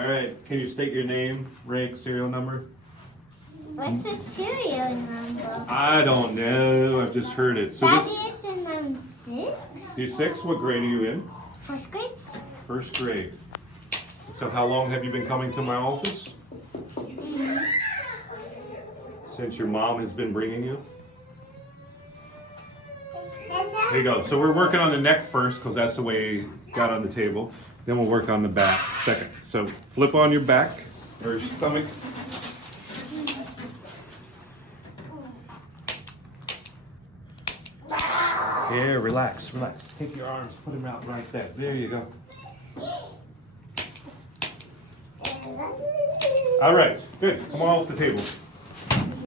All right. Can you state your name, rank, serial number? What's the serial number? I don't know. I've just heard it. So Daddy is in 6. you're 6? What grade are you in? First grade? First grade. So how long have you been coming to my office? Since your mom has been bringing you? Here you go. So we're working on the neck first because that's the way you got on the table. Then we'll work on the back second. So flip on your back or your stomach. Yeah, relax, relax. Take your arms, put them out right there. There you go. All right, good. Come on off the table.